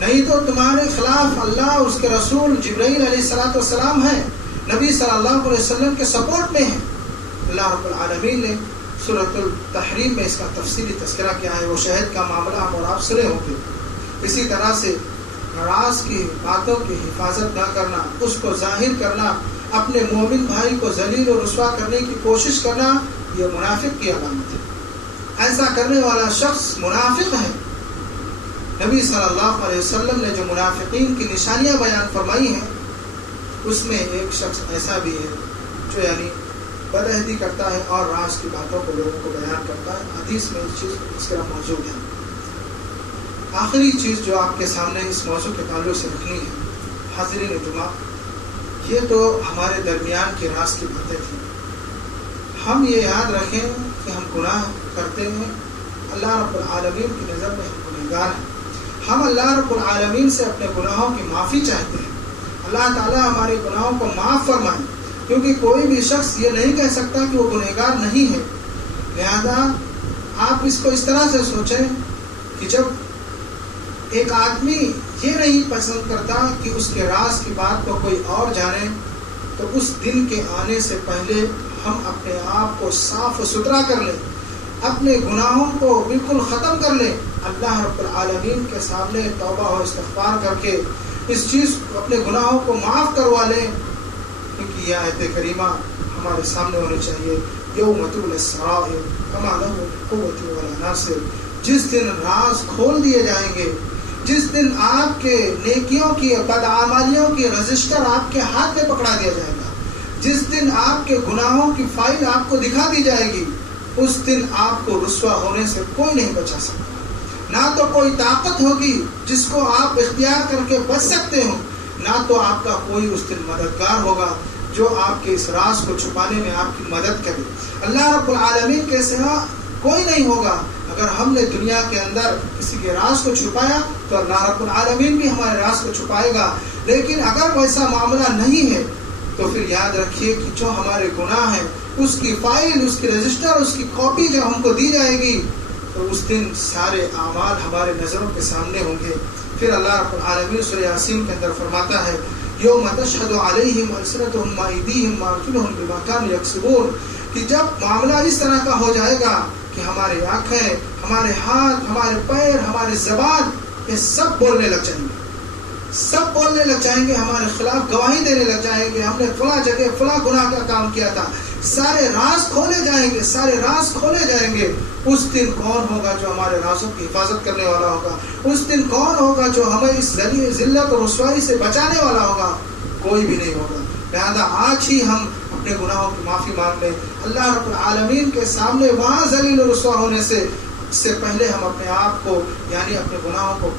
نہیں تو تمہارے خلاف اللہ اور اس کے رسول جبرائیل علیہ السلام ہیں، نبی صلی اللہ علیہ وسلم کے سپورٹ میں ہیں. اللہ رب العالمین نے سورۃ التحریم میں اس کا تفصیلی تذکرہ کیا ہے. وہ شہد کا معاملہ ہم اور آپ سنے ہوں گے. اسی طرح سے راز کی باتوں کی حفاظت نہ کرنا، اس کو ظاہر کرنا، اپنے مومن بھائی کو ذلیل و رسوا کرنے کی کوشش کرنا، یہ منافق کی علامت ہے. ایسا کرنے والا شخص منافق ہے. نبی صلی اللہ علیہ وسلم نے جو منافقین کی نشانیاں بیان فرمائی ہیں اس میں ایک شخص ایسا بھی ہے جو یعنی بدعہدی کرتا ہے اور راز کی باتوں کو لوگوں کو بیان کرتا ہے. حدیث میں اس چیز اس طرح موجود ہے. آخری چیز جو آپ کے سامنے اس موضوع کے تعلق سے رکھنی ہے، حاضرین جمعہ، یہ تو ہمارے درمیان کی راز کی باتیں تھیں. ہم یہ یاد رکھیں کہ ہم گناہ کرتے ہیں، اللہ رب العالمین کی نظر میں ہم گنہگار ہیں. ہم اللہ رب العالمین سے اپنے گناہوں کی معافی چاہتے ہیں. اللہ تعالیٰ ہمارے گناہوں کو معاف فرمائے، کیونکہ کوئی بھی شخص یہ نہیں کہہ سکتا کہ وہ گنہگار نہیں ہے. لہذا آپ اس کو اس طرح سے سوچیں کہ جب ایک آدمی یہ نہیں پسند کرتا کہ اس کے راز کی بات کو کوئی اور جانے، تو اس دن کے آنے سے پہلے ہم اپنے آپ کو صاف و ستھرا کر لیں، اپنے گناہوں کو بالکل ختم کر لیں، اللہ رب العالمین کے سامنے توبہ و استغفار کر کے اس چیز کو، اپنے گناہوں کو معاف کروا لیں، کیونکہ یہ آیت کریمہ ہمارے سامنے ہونی چاہیے۔ یوم تبلی السرائر فما لہ من قوۃ ولا ناصر، جس دن راز کھول دیے جائیں گے، جس دن آپ کے نیکیوں کی، بدعمالیوں کی رجسٹر آپ کے ہاتھ میں پکڑا دیا جائے گا، جس دن آپ کے گناہوں کی فائل آپ کو دکھا دی جائے گی، اس دن آپ کو رسوا ہونے سے کوئی نہیں بچا سکتا، نہ تو کوئی طاقت ہوگی جس کو آپ اختیار کر کے بچ سکتے ہو، نہ تو آپ کا کوئی اس دن مددگار ہوگا جو آپ کے اس راز کو چھپانے میں آپ کی مدد کرے۔ اللہ رب العالمین کے سوا کوئی نہیں ہوگا۔ اگر ہم نے دنیا کے اندر کسی کے راز کو چھپایا تو اللہ رب العالمین بھی ہمارے راز کو چھپائے گا، لیکن اگر ویسا معاملہ نہیں ہے تو پھر یاد رکھیے کہ جو ہمارے گناہ ہیں اس کی فائل، اس کی رجسٹر، اس کی کاپی جب ہم کو دی جائے گی تو اس دن سارے اعمال ہمارے نظروں کے سامنے ہوں گے۔ پھر اللہ رب العالمین سورہ یاسین کے اندر فرماتا ہے یوم تشہد علیہم السنتہم وایدیہم وارجلہم بما کانوا یکسبون، کہ جب معاملہ اس طرح کا ہو جائے گا کہ ہماری آنکھیں، ہمارے ہاتھ، ہمارے پیر، ہماری زبان، یہ سب بولنے لگ جائیں گے، سب بولنے لگ جائیں گے، ہمارے خلاف گواہی دینے لگ جائیں گے، ہم نے فلاں جگہ فلاں گناہ کا کام کیا تھا، سارے راز کھولے جائیں گے، سارے راز کھولے جائیں گے۔ اس دن کون ہوگا جو ہمارے رازوں کی حفاظت کرنے والا ہوگا؟ اس دن کون ہوگا جو ہمیں اس ذلت اور رسوائی سے بچانے والا ہوگا؟ کوئی بھی نہیں ہوگا۔ لہذا آج ہی ہم اپنے گناہوں کی معافی مانگ لیں اللہ رب العالمین کے سامنے، وہاں ذلیل و رسوا ہونے سے پہلے ہم اپنے آپ کو، یعنی اپنے گناہوں کو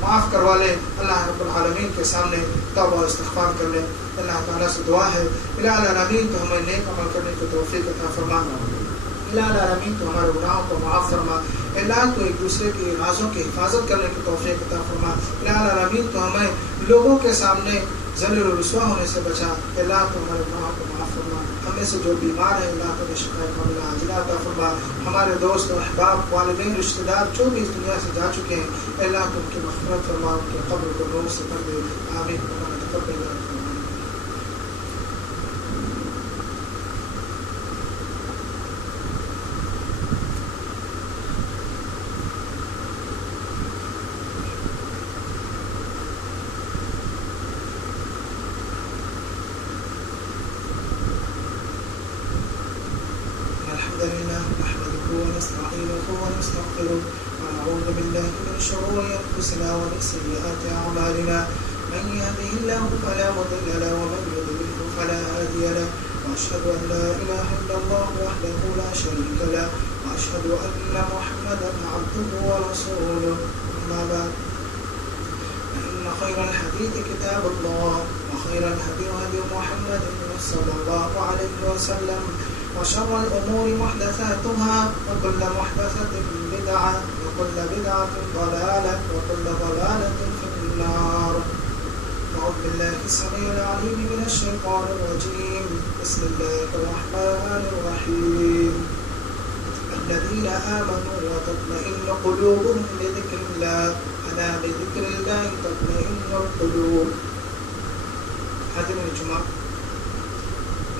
معاف کروا لیں، اللہ رب العالمین کے سامنے توبہ و استغفار کر لیں۔ اللہ تعالیٰ سے دعا ہے الہ العالمین تو ہمیں نیک عمل کرنے کی توفیق عطا فرما، الہ العالمین تو ہمارے گناہوں کو معاف فرما، اللہ تو ایک دوسرے کے رازوں کی حفاظت کرنے کی توفیق عطا فرما، الہ العالمین تو ہمیں لوگوں کے سامنے ذلیل و رسوا ہونے سے بچا، اللہ تو ہمارے گناہوں کو معاف فرما، ہم میں سے جو بیمار ہیں اللہ تو شفا کاملہ عاجلہ عطا فرما، ہمارے دوست و احباب، والدین، رشتہ دار جو بھی اس دنیا سے جا چکے ہیں اللہ تو ان کی مغفرت فرما، ان کے قبر کو نور سے بھر دے، آمین۔ ونعوذ بالله من شرور أنفسنا ومن سيئات أعمالنا، من يهده الله فلا مضل له ومن يضلل فلا هادي له، وأشهد أن لا إله إلا الله وحده لا شريك له، وأشهد أن محمدا عبده ورسوله، أما بعد فإن خير الحديث كتاب الله، وخير الهدي هدي محمد صلى الله عليه وسلم، وشر الأمور محدثاتها، وكل محدثة بدعة، وكل بدعة ضلالة، وكل ضلالة في النار۔ أعوذ بالله السميع العليم من الشيطان الرجيم، بسم الله الرحمن الرحيم، الذين آمنوا وتطمئن قلوبهم بذكر الله، ألا بذكر الله تطمئن القلوب۔ حاضرین جمعہ،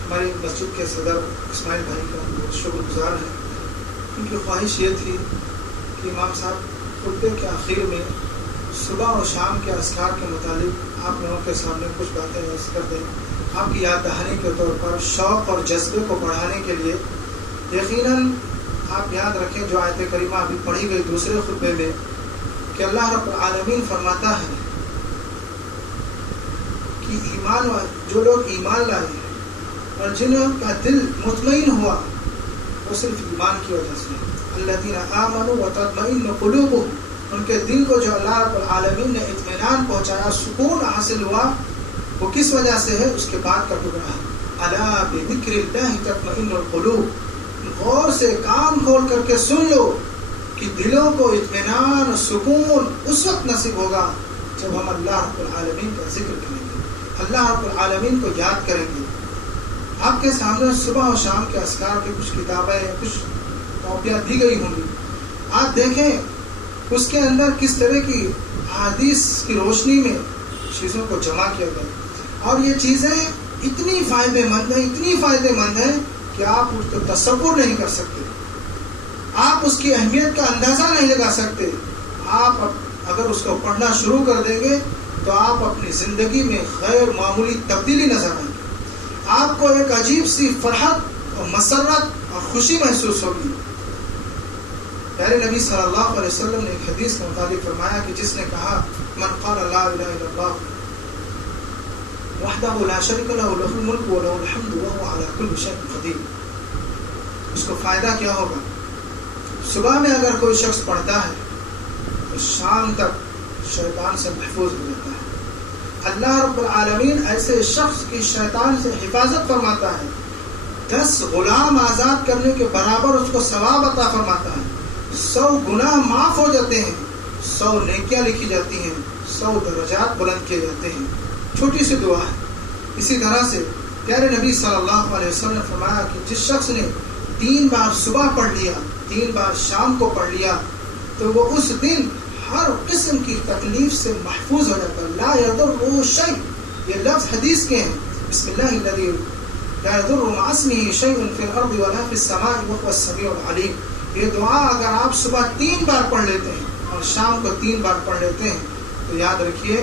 ہماری مسجد کے صدر اسماعیل بھائی کا بہت شکر گزار ہے۔ ان کی خواہش یہ تھی کہ امام صاحب خطبے کے آخر میں صبح و شام کے اذکار کے متعلق آپ لوگوں کے سامنے کچھ باتیں عرض کر دیں، آپ کی یاد دہانی کے طور پر، شوق اور جذبے کو بڑھانے کے لیے۔ یقیناً آپ یاد رکھیں جو آیت کریمہ ابھی پڑھی گئی دوسرے خطبے میں کہ اللہ رب العالمین فرماتا ہے کہ ایمان جو لوگ ایمان لائے اور جنہوں کا دل مطمئن ہوا وہ صرف ایمان کی وجہ سے، الذین آمنوا وتطمئن قلوبهم، ان کے دل کو جو اللہ رب العالمین نے اطمینان پہنچایا، سکون حاصل ہوا، وہ کس وجہ سے ہے؟ اس کے بعد کا ٹکڑا ہے الا بذکر اللہ تطمئن القلوب۔ غور سے کان کھول کر کے سن لو کہ دلوں کو اطمینان اور سکون اس وقت نصیب ہوگا جب ہم اللہ رب العالمین کا ذکر کریں گے، اللہ رب العالمین کو یاد کریں گے۔ آپ کے سامنے صبح و شام کے اذکار کی کچھ کتابیں، کچھ کاپیاں دی گئی ہوں گی، آپ دیکھیں اس کے اندر کس طرح کی احادیث کی روشنی میں چیزوں کو جمع کیا گیا، اور یہ چیزیں اتنی فائدے مند ہیں کہ آپ اس کو تصور نہیں کر سکتے، آپ اس کی اہمیت کا اندازہ نہیں لگا سکتے۔ آپ اگر اس کو پڑھنا شروع کر دیں گے تو آپ اپنی زندگی میں غیر معمولی تبدیلی نظر آئیں گے، آپ کو ایک عجیب سی فرحت اور مسرت اور خوشی محسوس ہوگی۔ پیارے نبی صلی اللہ علیہ وسلم نے ایک حدیث کے مطابق فرمایا کہ جس نے کہا من قال لا الہ الا اللہ وحدہ لا شریک لہ لہ الملک ولہ الحمد وہو علی کل شیء قدیر، اس کو فائدہ کیا ہوگا؟ صبح میں اگر کوئی شخص پڑھتا ہے تو شام تک شیطان سے محفوظ ہو جاتا ہے۔ اللہ رب العالمین ایسے شخص کی شیطان سے حفاظت فرماتا ہے، 10 غلام آزاد کرنے کے برابر اس کو ثواب عطا فرماتا ہے، 100 گناہ معاف ہو جاتے ہیں، 100 نیکیاں لکھی جاتی ہیں، 100 درجات بلند کیے جاتے ہیں۔ چھوٹی سی دعا ہے۔ اسی طرح سے پیارے نبی صلی اللہ علیہ وسلم نے فرمایا کہ جس شخص نے 3 بار صبح پڑھ لیا، 3 بار شام کو پڑھ لیا، تو وہ اس دن ہر قسم کی تکلیف سے محفوظ ہو جاتا ہے۔ لا یضرہ شیء، یہ لفظ حدیث کے ہیں، بسم اللہ الذی لا یضر مع اسمہ شیء فی الارض ولا فی السماء وهو السمیع العلیم۔ یہ دعا اگر آپ صبح 3 بار پڑھ لیتے ہیں اور شام کو 3 بار پڑھ لیتے ہیں تو یاد رکھیے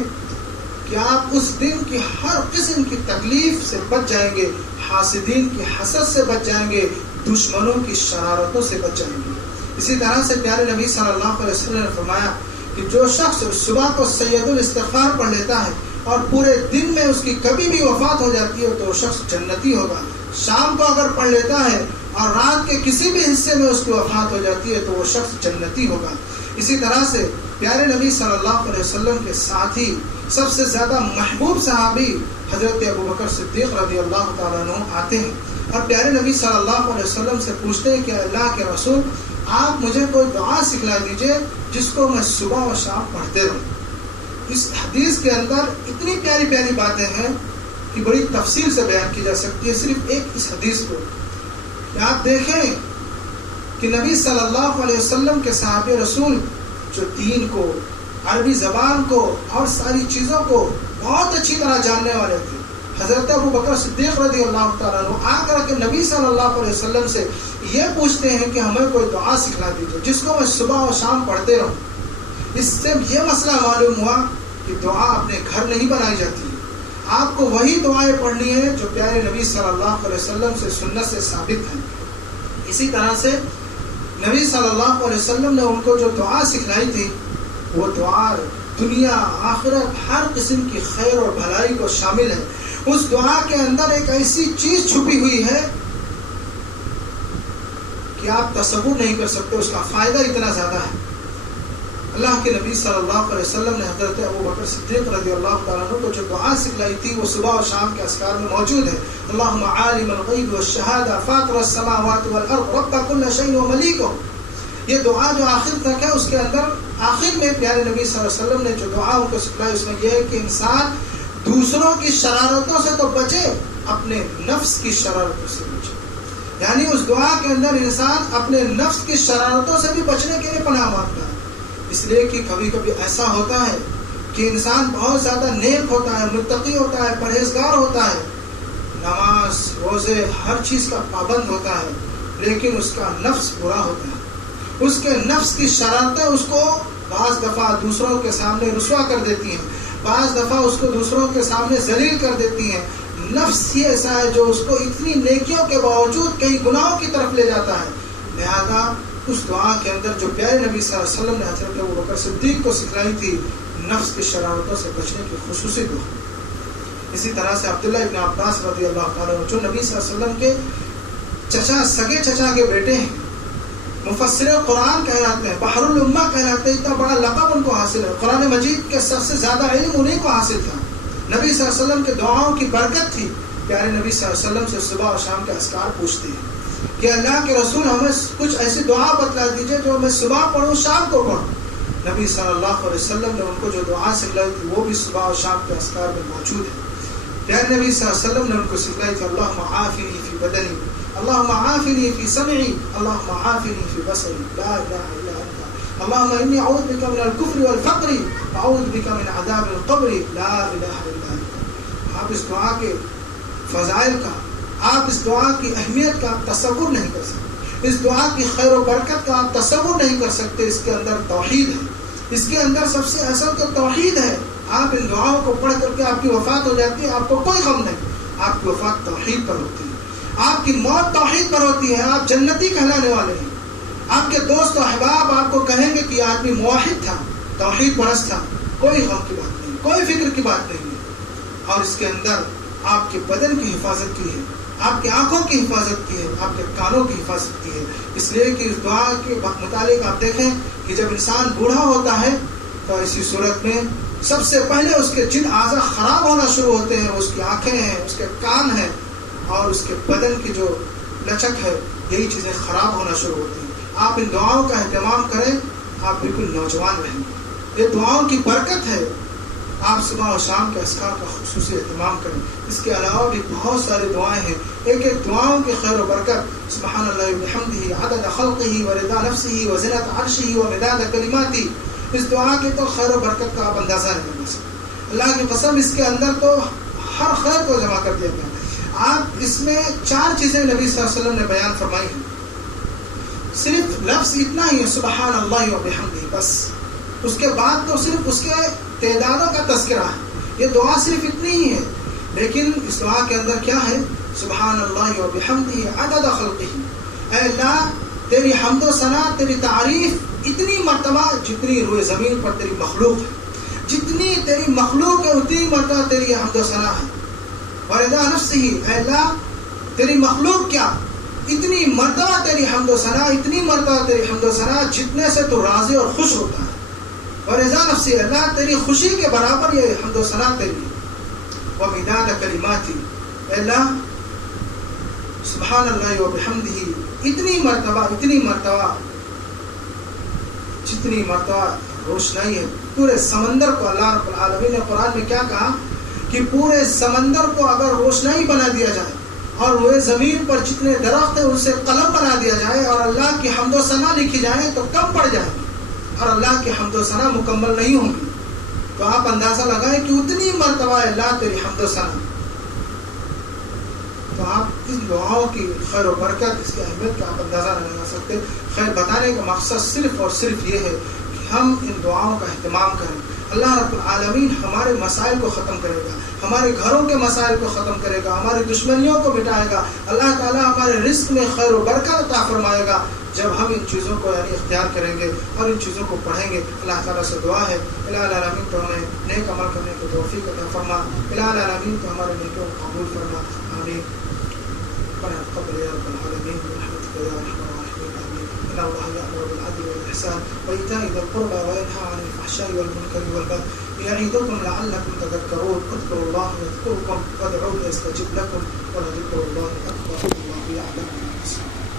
کہ آپ اس دن کی ہر قسم کی تکلیف سے بچ جائیں گے، حاسدین کی حسد سے بچ جائیں گے، دشمنوں کی شرارتوں سے بچ جائیں گے۔ اسی طرح سے پیارے نبی صلی اللہ علیہ وسلم نے فرمایا کہ جو شخص صبح کو سید الاستغفار پڑھ لیتا ہے اور پورے دن میں اس کی کبھی بھی وفات ہو جاتی ہے تو وہ شخص جنتی ہوگا۔ شام کو اگر پڑھ لیتا ہے اور رات کے کسی بھی حصے میں اس کی وفات ہو جاتی ہے تو وہ شخص جنتی ہوگا۔ اسی طرح سے پیارے نبی صلی اللہ علیہ وسلم کے ساتھی سب سے زیادہ محبوب صحابی حضرت ابوبکر صدیق رضی اللہ تعالیٰ عنہ آتے ہیں اور پیارے نبی صلی اللہ علیہ وسلم سے پوچھتے ہیں کہ اللہ کے رسول آپ مجھے کوئی دعا سکھلا دیجئے جس کو میں صبح و شام پڑھتے رہوں۔ اس حدیث کے اندر اتنی پیاری پیاری باتیں ہیں کہ بڑی تفصیل سے بیان کی جا سکتی ہے صرف ایک اس حدیث کو۔ آپ دیکھیں کہ نبی صلی اللہ علیہ وسلم کے صحابہ رسول جو دین کو، عربی زبان کو اور ساری چیزوں کو بہت اچھی طرح جاننے والے تھے، حضرت ابوبکر صدیق رضی اللہ تعالیٰ عنہ آ کر کے نبی صلی اللہ علیہ وسلم سے یہ پوچھتے ہیں کہ ہمیں کوئی دعا سکھلا دیجیے جس کو میں صبح اور شام پڑھتے رہوں۔ اس سے یہ مسئلہ معلوم ہوا کہ دعا اپنے گھر نہیں بنائی جاتی ہے، آپ کو وہی دعائیں پڑھنی ہے جو پیارے نبی صلی اللہ علیہ وسلم سے سنت سے ثابت ہیں۔ اسی طرح سے نبی صلی اللہ علیہ وسلم نے ان کو جو دعا سکھلائی تھی وہ دعا دنیا آخرت ہر قسم کی خیر اور بھلائی کو شامل ہے۔ اس دعا کے اندر ایک ایسی چیز چھپی ہوئی ہے کہ آپ تصور نہیں کر سکتے، اس کا فائدہ اتنا زیادہ ہے۔ اللہ کے نبی صلی اللہ علیہ وسلم نے حضرت ابوبکر صدیق رضی اللہ تعالیٰ عنہ کو جو دعا سکھلائی تھی وہ صبح اور شام کے اذکار میں موجود ہے۔ اللہم عالم الغیب والشہادہ فاطر السماوات والارض رب کل شیء وملیکہ۔ یہ دعا جو آخر تک ہے اس کے اندر آخر میں پیارے نبی صلی اللہ علیہ وسلم نے جو دعا ان کو سکھلائی اس میں یہ ہے کہ انسان دوسروں کی شرارتوں سے تو بچے، اپنے نفس کی شرارتوں سے بچے۔ یعنی اس دعا کے اندر انسان اپنے نفس کی شرارتوں سے بھی بچنے کے لیے پناہ مانگتا ہے۔ اس لیے کہ کبھی کبھی ایسا ہوتا ہے کہ انسان بہت زیادہ نیک ہوتا ہے، متقی ہوتا ہے، پرہیزگار ہوتا ہے، نماز روزے ہر چیز کا پابند ہوتا ہے، لیکن اس کا نفس برا ہوتا ہے۔ اس کے نفس کی شرارتیں اس کو بعض دفعہ دوسروں کے سامنے رسوا کر دیتی ہیں، بعض دفعہ اس کو دوسروں کے سامنے ذلیل کر دیتی ہیں۔ نفس ہی ایسا ہے جو اس کو اتنی نیکیوں کے باوجود کئی گناہوں کی طرف لے جاتا ہے۔ لہذا اس دعا کے اندر جو پیارے نبی صلی اللہ علیہ وسلم نے حضرت ابوبکر صدیق کو سکھلائی تھی، نفس کی شرارتوں سے بچنے کی خصوصی دعا۔ اسی طرح سے عبداللہ ابن عباس رضی اللہ تعالیٰ عنہ جو نبی صلی اللہ علیہ وسلم کے چچا، سگے چچا کے بیٹے ہیں، مفسر قرآن کہلاتے ہیں، بحر الامہ کہلاتے ہیں، اتنا بڑا لقب ان کو حاصل ہے۔ قرآن مجید کے سب سے زیادہ علم انہیں کو حاصل تھا۔ نبی صلی اللہ علیہ وسلم کے دعاؤں کی برکت تھی۔ پیارے نبی صلی اللہ علیہ وسلم سے صبح اور شام کے اذکار پوچھتے ہیں کہ اللہ کے رسول ہمیں کچھ ایسی دعا بتلا دیجئے جو میں صبح پڑھوں شام کو پڑھوں۔ نبی صلی اللہ علیہ وسلم نے ان کو جو دعا سکھلائی تھی وہ بھی صبح اور شام کے اذکار میں موجود ہے۔ پیارے نبی صلی اللہ علیہ وسلم نے ان کو سکھلائی تھی اللہم عافنی فی بدنی، اللہم عافنی فی سمعی، اللہم عافنی فی بصری، لا الہ الا انت اللهم إني أعوذ بك من الكفر والفقر وأعوذ بك من عذاب القبر لا إله إلا أنت. آپ اس دعا کے فضائل کا، آپ اس دعا کی اہمیت کا آپ تصور نہیں کر سکتے، اس دعا کی خیر و برکت کا آپ تصور نہیں کر سکتے. اس کے اندر توحید ہے، اس کے اندر سب سے اصل تو توحید ہے. آپ ان دعاؤں کو پڑھ کر کے آپ کی وفات ہو جاتی ہے، آپ کو کوئی غم نہیں، آپ کی وفات توحید پر ہوتی ہے، آپ کی موت توحید پر ہوتی ہے، آپ جنتی کہلانے والے ہیں. آپ کے دوست و احباب آپ کو کہیں گے کہ یہ آدمی موحد تھا، توحید پرست تھا. کوئی غم کی بات نہیں، کوئی فکر کی بات نہیں ہے. اور اس کے اندر آپ کے بدن کی حفاظت کی ہے، آپ کی آنکھوں کی حفاظت کی ہے، آپ کے کانوں کی حفاظت کی ہے. اس لیے کہ اس دعا کے متعلق آپ دیکھیں کہ جب انسان بوڑھا ہوتا ہے تو اسی صورت میں سب سے پہلے اس کے جن اعضاء خراب ہونا شروع ہوتے ہیں، اس کی آنکھیں ہیں، اس کے کان ہیں، اور اس کے بدن کی جو لچک ہے، یہی چیزیں خراب ہونا شروع ہوتی ہیں. آپ ان دعاؤں کا اہتمام کریں، آپ بالکل نوجوان رہیں. یہ دعاؤں کی برکت ہے. آپ صبح اور شام کے اذکار کا خصوصی اہتمام کریں. اس کے علاوہ بھی بہت ساری دعائیں ہیں. ایک ایک دعاؤں کی خیر و برکت سبحان اللہ وبحمدہ عدد خلقہ ورضا نفسہ وزنۃ عرشہ ومداد کلماتہ. اس دعا کی تو خیر و برکت کا آپ اندازہ نہیں لگا سکتے. اللہ کی قسم اس کے اندر تو ہر خیر کو جمع کر دیا گیا. آپ اس میں 4 چیزیں نبی صلی اللہ علیہ وسلم نے بیان فرمائی ہیں. صرف لفظ اتنا ہی ہے سبحان اللہ وبحمدہ، بس. اس کے بعد تو صرف اس کے تعدادوں کا تذکرہ ہے. یہ دعا صرف اتنی ہی ہے، لیکن اس دعا کے اندر کیا ہے؟ سبحان اللہ وبحمدہ عدد خلقہ. اے اللہ تیری حمد و ثنا، تیری تعریف اتنی مرتبہ جتنی روئے زمین پر تیری مخلوق ہے. جتنی تیری مخلوق ہے اتنی مرتبہ تیری حمد و ثنا ہے. ورضا نفسہ، اے اللہ تیری مخلوق کیا، اتنی مرتبہ تیری حمد و ثنا، اتنی مرتبہ تیری حمد و ثنا جتنے سے تو راضی اور خوش ہوتا ہے. ورضا نفسی، اللہ تیری خوشی کے برابر یہ حمد و ثنا تیری. ومداد کلماتی، اللہ سبحان اللہ وبحمدہ اتنی مرتبہ جتنی مرتبہ روشنائی ہے. پورے سمندر کو اللہ رب العالمین نے قرآن میں کیا کہا کہ پورے سمندر کو اگر روشنائی بنا دیا جائے اور وہ زمین پر جتنے درخت ہیں اسے قلم بنا دیا جائے اور اللہ کی حمد و ثنا لکھی جائے تو کم پڑ جائے اور اللہ کی حمد و ثنا مکمل نہیں ہوں گی. تو آپ اندازہ لگائیں کہ اتنی مرتبہ اللہ تیری حمد و ثنا. تو آپ ان دعاؤں کی خیر و برکت، اس کی اہمیت کا آپ اندازہ نہیں لگا سکتے. خیر بتانے کا مقصد صرف اور صرف یہ ہے کہ ہم ان دعاؤں کا اہتمام کریں. اللہ رب العالمین ہمارے مسائل کو ختم کرے گا، ہمارے گھروں کے مسائل کو ختم کرے گا، ہماری دشمنیوں کو مٹائے گا. اللہ تعالیٰ ہمارے رزق میں خیر و برکت عطا فرمائے گا جب ہم ان چیزوں کو اختیار کریں گے اور ان چیزوں کو پڑھیں گے. اللہ تعالیٰ سے دعا ہے الہ العالمین تو ہمیں نیک عمل کرنے کی توفیق عطا فرما. الہ العالمین تو ہمارے نیکیوں کو قبول فرما. آمین. ربنا تقبل يا رب العالمين برحمتك يا ارحم الراحمين. آمين. ان الله يأمر بالعدل والإحسان وإيتاء ذي القربى وينهى عن الفحشاء والمنكر والبغي يعظكم لعلكم تذكرون. اذكروا الله يذكركم وادعوه يستجب لكم ولذكر الله أكبر والله يعلم ما تصنعون.